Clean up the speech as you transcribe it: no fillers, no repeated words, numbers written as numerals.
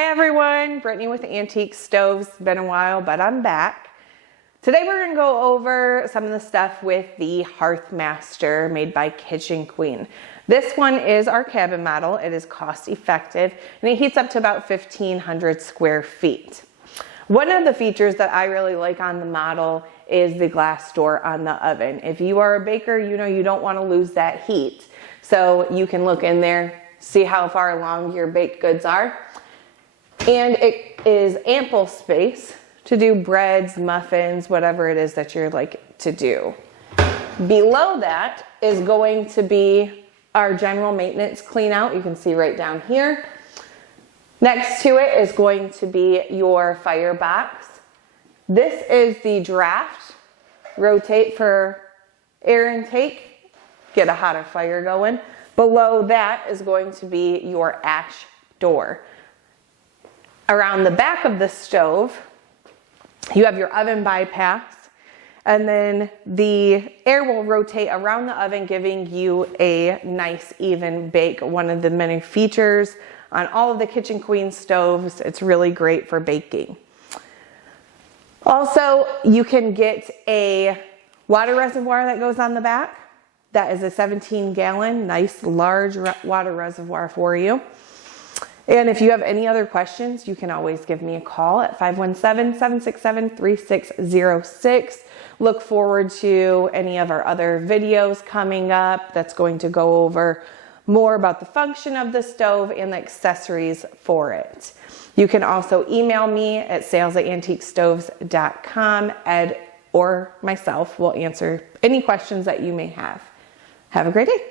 Hi everyone, Brittany with Antique Stoves. Been a while, but I'm back. Today we're going to go over some of the stuff with the Hearthmaster made by Kitchen Queen. This one is our cabin model. It is cost effective and it heats up to about 1,500 square feet. One of the features that I really like on the model is the glass door on the oven. If you are a baker, you know you don't want to lose that heat. So you can look in there, see how far along your baked goods are. And it is ample space to do breads, muffins, whatever it is that you're like to do. Below that is going to be our general maintenance clean out. You can see right down here. Next to it is going to be your firebox. This is the draft. Rotate for air intake. Get a hotter fire going. Below that is going to be your ash door. Around the back of the stove, you have your oven bypass, and then the air will rotate around the oven, giving you a nice even bake. One of the many features on all of the Kitchen Queen stoves. It's really great for baking. Also, you can get a water reservoir that goes on the back. That is a 17-gallon, nice large water reservoir for you. And if you have any other questions, you can always give me a call at 517-767-3606. Look forward to any of our other videos coming up that's going to go over more about the function of the stove and the accessories for it. You can also email me at sales@AntiqueStoves.com. Ed or myself will answer any questions that you may have. Have a great day.